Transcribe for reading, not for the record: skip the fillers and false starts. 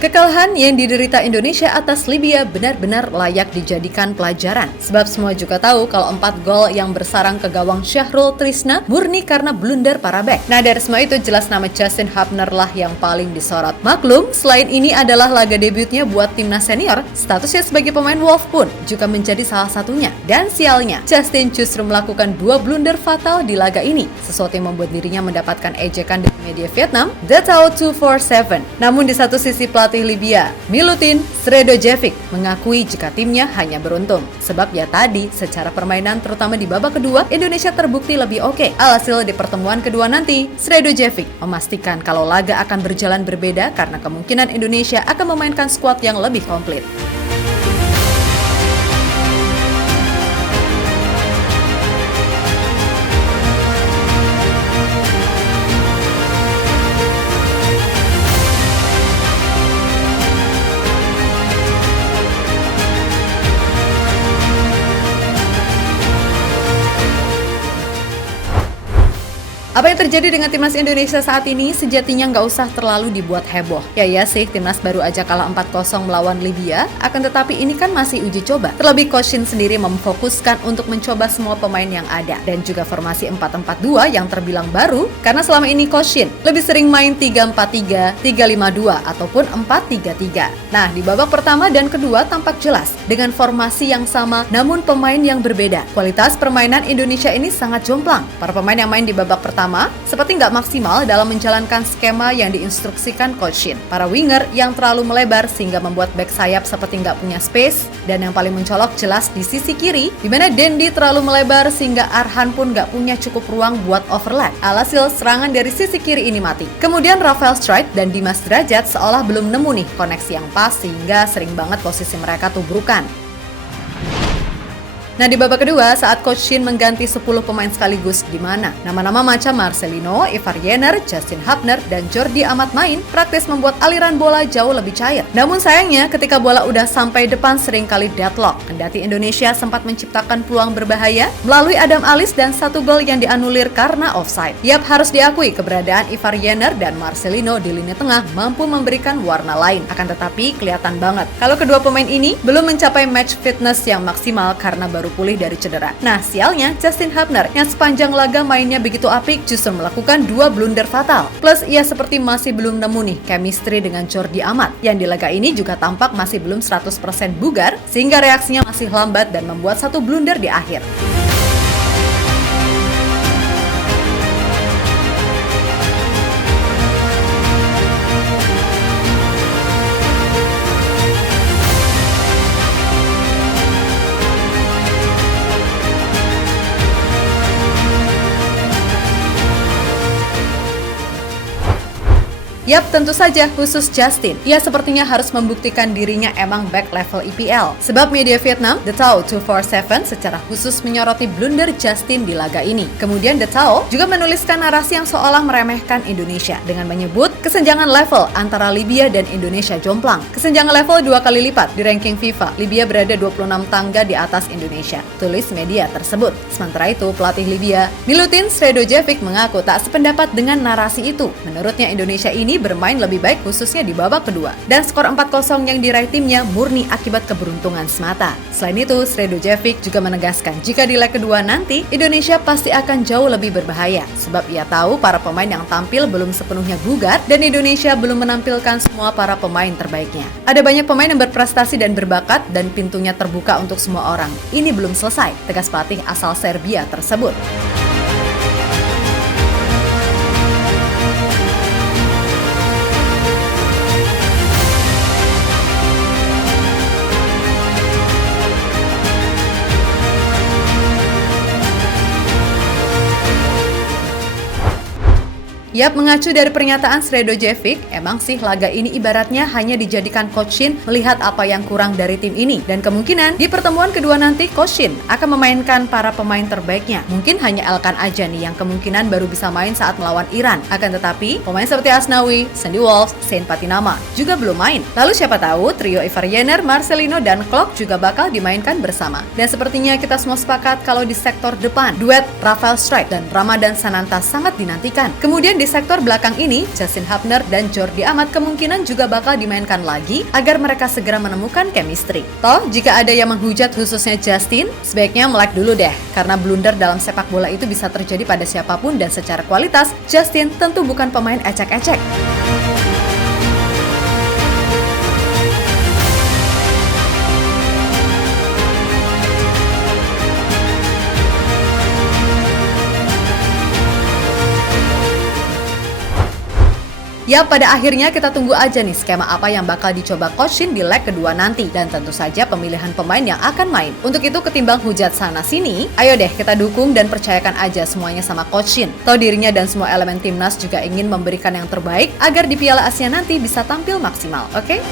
Kekalahan yang diderita Indonesia atas Libya benar-benar layak dijadikan pelajaran. Sebab semua juga tahu kalau 4 gol yang bersarang ke gawang Syahrul Trisna murni karena blunder para bek. Nah, dari semua itu jelas nama Justin Hubner lah yang paling disorot. Maklum, selain ini adalah laga debutnya buat timnas senior, statusnya sebagai pemain Wolf pun juga menjadi salah satunya. Dan sialnya, Justin justru melakukan 2 blunder fatal di laga ini, sesuatu yang membuat dirinya mendapatkan ejekan dari media Vietnam, The Tao 247. Namun di satu sisi pelatih Libya, Milutin Sredojevic, mengakui jika timnya hanya beruntung. Sebab ya tadi, secara permainan terutama di babak kedua, Indonesia terbukti lebih oke. Alhasil di pertemuan kedua nanti, Sredojevic memastikan kalau laga akan berjalan berbeda karena kemungkinan Indonesia akan memainkan skuad yang lebih komplit. Apa yang terjadi dengan timnas Indonesia saat ini sejatinya nggak usah terlalu dibuat heboh. Ya sih, timnas baru aja kalah 4-0 melawan Libya, akan tetapi ini kan masih uji coba. Terlebih Coach Shin sendiri memfokuskan untuk mencoba semua pemain yang ada. Dan juga formasi 4-4-2 yang terbilang baru, karena selama ini Coach Shin lebih sering main 3-4-3, 3-5-2, ataupun 4-3-3. Nah, di babak pertama dan kedua tampak jelas, dengan formasi yang sama namun pemain yang berbeda. Kualitas permainan Indonesia ini sangat jomplang. Para pemain yang main di babak pertama seperti nggak maksimal dalam menjalankan skema yang diinstruksikan Coach Shin. Para winger yang terlalu melebar sehingga membuat back sayap seperti nggak punya space, dan yang paling mencolok jelas di sisi kiri, di mana Dendi terlalu melebar sehingga Arhan pun nggak punya cukup ruang buat overlap. Alhasil serangan dari sisi kiri ini mati. Kemudian Rafael Streit dan Dimas Derajat seolah belum nemu nih koneksi yang pas sehingga sering banget posisi mereka tubrukan. Nah, di babak kedua, saat Coach Shin mengganti 10 pemain sekaligus, di mana nama-nama macam Marcelino, Ivar Jenner, Justin Hubner, dan Jordi Amat main, praktis membuat aliran bola jauh lebih cair. Namun sayangnya, ketika bola udah sampai depan seringkali deadlock. Kendati Indonesia sempat menciptakan peluang berbahaya melalui Adam Alis dan 1 gol yang dianulir karena offside. Yap, harus diakui keberadaan Ivar Jenner dan Marcelino di lini tengah mampu memberikan warna lain. Akan tetapi, kelihatan banget kalau kedua pemain ini belum mencapai match fitness yang maksimal karena baru pulih dari cedera. Nah, sialnya Justin Hubner yang sepanjang laga mainnya begitu apik justru melakukan 2 blunder fatal. Plus ia seperti masih belum nemu nih chemistry dengan Jordi Amat yang di laga ini juga tampak masih belum 100% bugar sehingga reaksinya masih lambat dan membuat 1 blunder di akhir. Yap, tentu saja khusus Justin. Ia sepertinya harus membuktikan dirinya emang back level EPL. Sebab media Vietnam, The Tao 247, secara khusus menyoroti blunder Justin di laga ini. Kemudian The Tao juga menuliskan narasi yang seolah meremehkan Indonesia dengan menyebut kesenjangan level antara Libya dan Indonesia jomplang. Kesenjangan level 2 kali lipat di ranking FIFA. Libya berada 26 tangga di atas Indonesia, tulis media tersebut. Sementara itu, pelatih Libya, Milutin Sredojevic, mengaku tak sependapat dengan narasi itu. Menurutnya Indonesia ini bermain lebih baik khususnya di babak kedua. Dan skor 4-0 yang diraih timnya murni akibat keberuntungan semata. Selain itu, Sredojevic juga menegaskan jika di leg kedua nanti, Indonesia pasti akan jauh lebih berbahaya. Sebab ia tahu para pemain yang tampil belum sepenuhnya bugar dan Indonesia belum menampilkan semua para pemain terbaiknya. Ada banyak pemain yang berprestasi dan berbakat dan pintunya terbuka untuk semua orang. Ini belum selesai, tegas pelatih asal Serbia tersebut. Yap, mengacu dari pernyataan Sredojevic, emang sih laga ini ibaratnya hanya dijadikan Coach Shin melihat apa yang kurang dari tim ini. Dan kemungkinan di pertemuan kedua nanti Coach Shin akan memainkan para pemain terbaiknya. Mungkin hanya Elkan aja nih yang kemungkinan baru bisa main saat melawan Iran. Akan tetapi, pemain seperti Asnawi, Sandy Walsh, Saint Patinama juga belum main. Lalu siapa tahu trio Ivar Jenner, Marcelino, dan Klok juga bakal dimainkan bersama. Dan sepertinya kita semua sepakat kalau di sektor depan, duet Rafael Streit dan Ramadan Sananta sangat dinantikan. Kemudian di sektor belakang ini, Justin Hubner dan Jordi Amat kemungkinan juga bakal dimainkan lagi agar mereka segera menemukan chemistry. Toh, jika ada yang menghujat khususnya Justin, sebaiknya melek dulu deh, karena blunder dalam sepak bola itu bisa terjadi pada siapapun dan secara kualitas, Justin tentu bukan pemain ecek-ecek. Ya, pada akhirnya kita tunggu aja nih skema apa yang bakal dicoba Coach Shin di leg kedua nanti. Dan tentu saja pemilihan pemain yang akan main. Untuk itu ketimbang hujat sana-sini, ayo deh kita dukung dan percayakan aja semuanya sama Coach Shin. Toh dirinya dan semua elemen timnas juga ingin memberikan yang terbaik agar di Piala Asia nanti bisa tampil maksimal, oke?